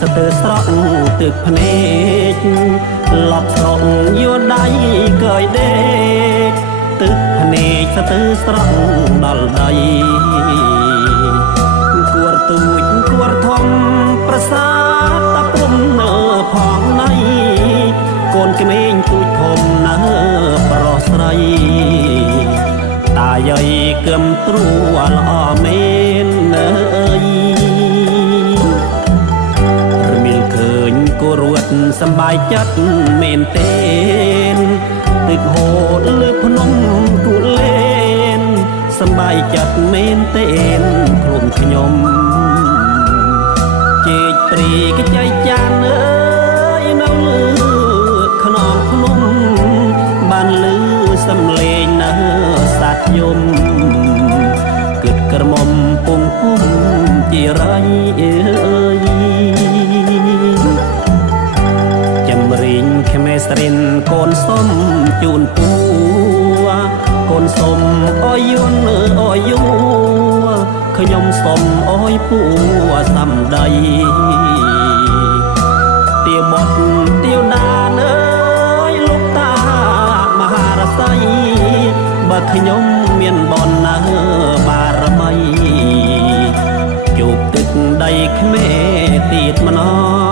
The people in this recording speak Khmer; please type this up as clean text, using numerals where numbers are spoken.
ស្ទើរស្រក់ទឹកភ្នែកលប់ស្រក់យួនដៃកើយដេកទឹកភ្នែកស្ទើរស្រក់ដល់ដៃគួរទូចគួរធំប្រសាទតាព្រំនៅផងណៃកូនក្មេងទូចធំនៅប្រុសស្រីតាយាយគឹមត្រួល្អមែនអើយរមៀលឃើញគួររួតសំបាយចិត្តមែនទេទឹកហូតលើភ្នំគូលែនសំបាយចិត្តមែនទេខ្លួនខ្ញុំជែកព្រីកចៃចានអើយនៅលើខ្នងភ្នំបានលឺសំលេងនៅសាច់យំគិតក្រមុំពងពុំជារៃអើយចម្រៀងខ្មែរស្រិនកូនសុំជូនពូកូនសុំអយយួនអយយួខ្ញុំសុំអយពូសំដីទាវបុតទាវដានអើយលោកតាមហារស័យបើខ្ញុំមានបនណាបារមីជោគទឹកដីខ្មែរទៀតម្ដង